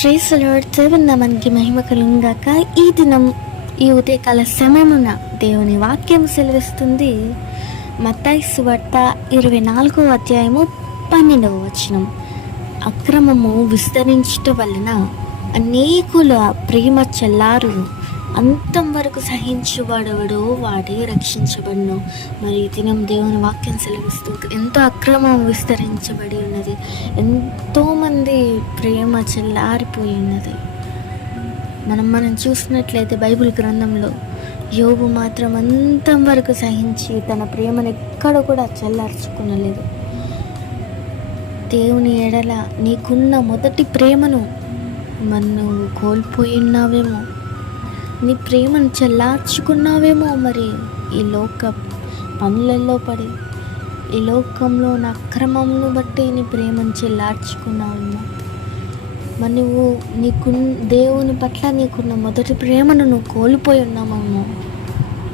Praise the lord. దేవుని మహిమ కలుగుగాక. ఈ దినం ఈ ఉదయకాల సమయమున దేవుని వాక్యం సెలవిస్తుంది. మత్తయి సువార్త 24వ అధ్యాయము 12వ వచనం. అక్రమము విస్తరించుట వలన అనేకుల ప్రేమ చల్లారు, అంతం వరకు సహించువాడెవడో వాడే రక్షించబడును. మరి ఈ దినం దేవుని వాక్యం సెలవిస్తుంది. ఎంతో అక్రమం విస్తరించబడి ఉన్నది, ఎంతోమంది ప్రేమ చల్లారిపోయి ఉన్నది. మనం చూసినట్లయితే బైబిల్ గ్రంథంలో యోబు మాత్రం అంతం వరకు సహించి తన ప్రేమను ఎక్కడ కూడా చల్లార్చుకునలేదు. దేవుని ఎడల నీకున్న మొదటి ప్రేమను నువ్వు కోల్పోయి ఉన్నావేమో, నీ ప్రేమను చల్లార్చుకున్నావేమో. మరి ఈ లోక పనులలో పడి, ఈ లోకంలో నా అక్రమంను బట్టి నీ ప్రేమను చల్లార్చుకున్నావేమో. మరి నువ్వు దేవుని పట్ల నీకున్న మొదటి ప్రేమను నువ్వు కోల్పోయి ఉన్నామేమో.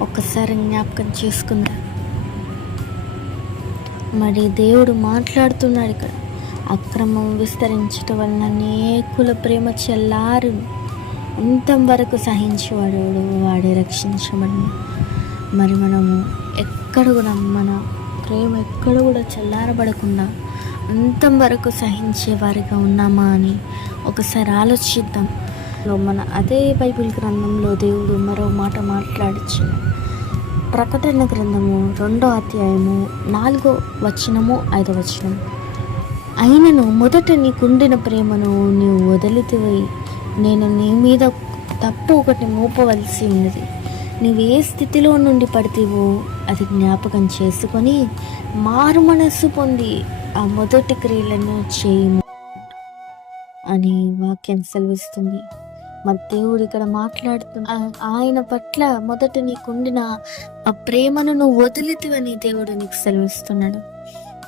ఒక్కసారి జ్ఞాపకం చేసుకుందా. మరి దేవుడు మాట్లాడుతున్నాడు ఇక్కడ. అక్రమం విస్తరించటం వలన అనేకుల ప్రేమ చల్లారు, అంతం వరకు సహించేవాడు వాడే రక్షించబడిన. మరి మనము ఎక్కడ కూడా మన ప్రేమ ఎక్కడ కూడా చల్లారబడకుండా అంతం వరకు సహించే వారిగా ఉన్నామా అని ఒకసారి ఆలోచిద్దాం. మన అదే బైబిల్ గ్రంథంలో దేవుడు మరో మాట మాట్లాడించిన ప్రకటన గ్రంథము 2వ అధ్యాయము 4వ వచనము 5వ వచనం. అయినను మొదట నీకుండిన ప్రేమను నీవు వదిలితివై, నేను నీ మీద తప్పు ఒకటి మోపవలసి ఉన్నది. నీవు ఏ స్థితిలో నుండి పడితేవో అది జ్ఞాపకం చేసుకొని మారు మనస్సు పొంది ఆ మొదటి క్రియలను చేయము అని వాక్యం సెలవిస్తుంది. మరి దేవుడు ఇక్కడ ఆయన పట్ల మొదట నీకుండిన ఆ ప్రేమను నువ్వు వదిలితివని దేవుడు నీకు సెలవిస్తున్నాడు.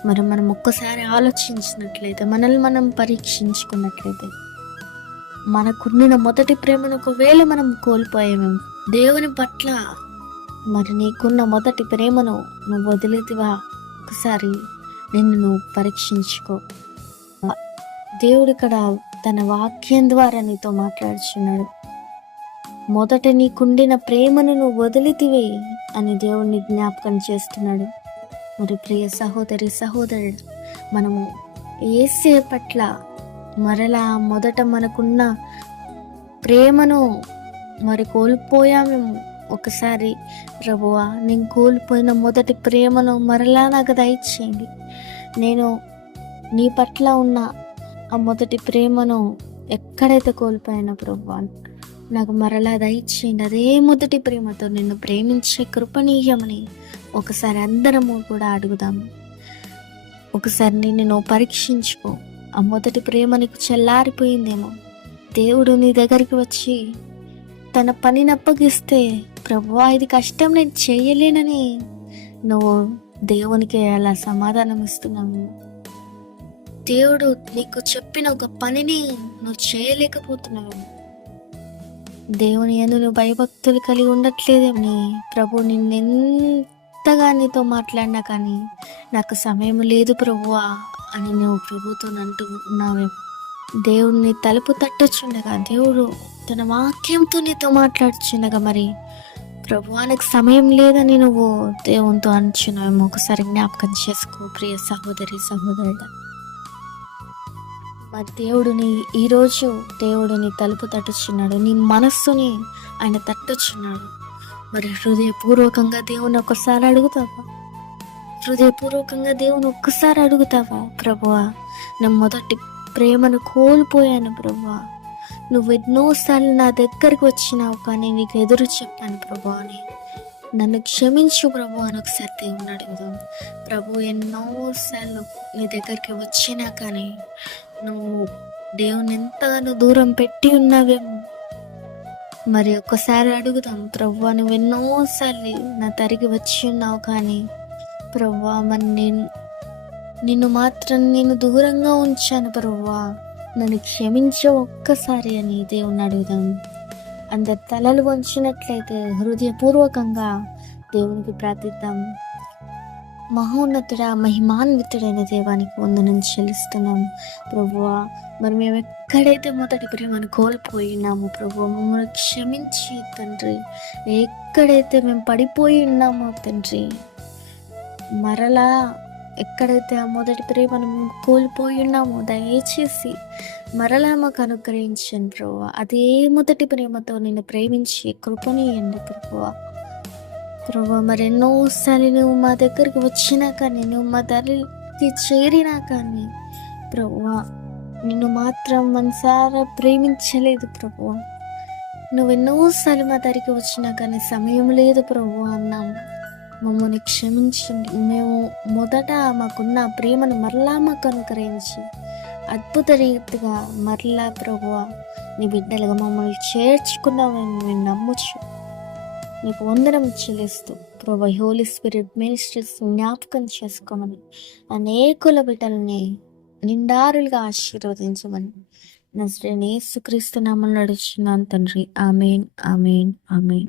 మరి మనం ఒక్కసారి ఆలోచించినట్లయితే, మనల్ని మనం పరీక్షించుకున్నట్లయితే, మనకుండిన మొదటి ప్రేమను ఒకవేళ మనం కోల్పోయామేమో. దేవుని పట్ల మరి నీకున్న మొదటి ప్రేమను నువ్వు వదిలేతివా? ఒకసారి నిన్ను నువ్వు పరీక్షించుకో. దేవుడు ఇక్కడ తన వాక్యం ద్వారా నీతో మాట్లాడుచున్నాడు. మొదట నీకుండిన ప్రేమను నువ్వు వదిలితివే అని దేవుడిని జ్ఞాపకం చేస్తున్నాడు. మరి ప్రియ సహోదరి సహోదరుడు, మనము యేసే పట్ల మరలా మొదట మనకున్న ప్రేమను మరి కోల్పోయామేమో. ఒకసారి ప్రభువా, నేను కోల్పోయిన మొదటి ప్రేమను మరలా నాకు దయచేయండి. నేను నీ పట్ల ఉన్న ఆ మొదటి ప్రేమను ఎక్కడైతే కోల్పోయానో ప్రభువా, నాకు మరలా దయచేయండి. అదే మొదటి ప్రేమతో నిన్ను ప్రేమించే కృపణీయమని ఒకసారి అందరము కూడా అడుగుదాము. ఒకసారి నిన్ను పరీక్షించుకో. ఆ మొదటి ప్రేమ నీకు చల్లారిపోయిందేమో. దేవుడు నీ దగ్గరికి వచ్చి తన పనిని అప్పగిస్తే, ప్రభువా ఇది కష్టం, నేను చేయలేనని నువ్వు దేవునికి అలా సమాధానం ఇస్తున్నావు. దేవుడు నీకు చెప్పిన ఒక పనిని నువ్వు చేయలేకపోతున్నావు. దేవుని యందు నువ్వు భయభక్తులు కలిగి ఉండట్లేదేమని ప్రభు నిన్నెంతగా నీతో మాట్లాడినా కానీ నాకు సమయం లేదు ప్రభువా అని నువ్వు ప్రభుతో అంటూ ఉన్నావేమో. దేవుడిని తలుపు తట్టొచ్చుండగా, దేవుడు తన వాక్యంతో నీతో మాట్లాడుచుండగా, మరి ప్రభువా నాకు సమయం లేదని నువ్వు దేవునితో అంటున్నావేమో. ఒకసారి జ్ఞాపకం చేసుకో ప్రియ సహోదరి సహోదరుడు. మరి ఈరోజు దేవుడిని తలుపు తట్టుచున్నాడు. నీ మనస్సుని ఆయన తట్టుచున్నాడు. మరి హృదయపూర్వకంగా దేవుని ఒక్కసారి అడుగుతావా? హృదయపూర్వకంగా దేవుని ఒక్కసారి అడుగుతావా? ప్రభువా, నా మొదటి ప్రేమను కోల్పోయాను ప్రభువా, నువ్వు ఎన్నోసార్లు నా దగ్గరికి వచ్చినావు కానీ నీకు ఎదురు చెప్పాను ప్రభువా అని, నన్ను క్షమించు ప్రభు అని ఒకసారి దేవుని అడుగుదాం. ప్రభు, ఎన్నోసార్లు నీ దగ్గరికి వచ్చినా కానీ నువ్వు దేవుని ఎంతగానో దూరం పెట్టి ఉన్నావేమో. మరి ఒక్కసారి అడుగుదాం, ప్రభువా నువ్వు ఎన్నోసార్లు నా తరిగి వచ్చి ఉన్నావు కానీ ప్రభువా, మరి నిన్ను మాత్రం నేను దూరంగా ఉంచాను ప్రభువా, నన్ను క్షమించే ఒక్కసారి అని దేవుని అడుగుదాం. అందరి తలలు వంచినట్లయితే హృదయపూర్వకంగా దేవునికి ప్రార్థిద్దాం. మహోన్నతుడ, మహిమాన్వితుడైన దేవానికి వందనం చెల్లిస్తున్నాము ప్రభువా. మరి మేము ఎక్కడైతే మొదటి ప్రేమను కోల్పోయి ఉన్నామో ప్రభువా, మమ్మల్ని క్షమించి తండ్రి. ఎక్కడైతే మేము పడిపోయి ఉన్నామో తండ్రి, మరలా ఎక్కడైతే ఆ మొదటి ప్రేమను మేము కోల్పోయి ఉన్నామో దయచేసి మరలా మాకు అనుగ్రహించండి ప్రభువా. అదే మొదటి ప్రేమతో నిన్ను ప్రేమించి కృపణీయండి ప్రభువా. ప్రభా, మరి ఎన్నోసార్లు నువ్వు మా దగ్గరికి వచ్చినా కానీ, నువ్వు మా దరికి చేరినా కానీ ప్రభువా, నిన్ను మాత్రం మనసారా ప్రేమించలేదు ప్రభువా. నువ్వు ఎన్నోసార్లు మా దరికి వచ్చినా కానీ సమయం లేదు ప్రభువా అన్నాము. మమ్మల్ని క్షమించండి. మేము మొదట మాకున్న ప్రేమను మరలా మాకు అనుగ్రహించి అద్భుత రీతిగా మరలా ప్రభువా నీ బిడ్డలుగా మమ్మల్ని చేర్చుకున్నామని మేము నమ్మొచ్చు. నీకు వందనం చెల్లిస్తూ ప్రభా, హోలీ స్పిరిట్ మినిస్ట్రీస్ జ్ఞాపకం చేసుకోమని అనేకుల బిడ్డల్ని నిండారులుగా ఆశీర్వదించమని నజరేయుడైన యేసుక్రీస్తు నామములో అడుగుచున్నాను తండ్రి. ఆమేన్, ఆమేన్, ఆమేన్.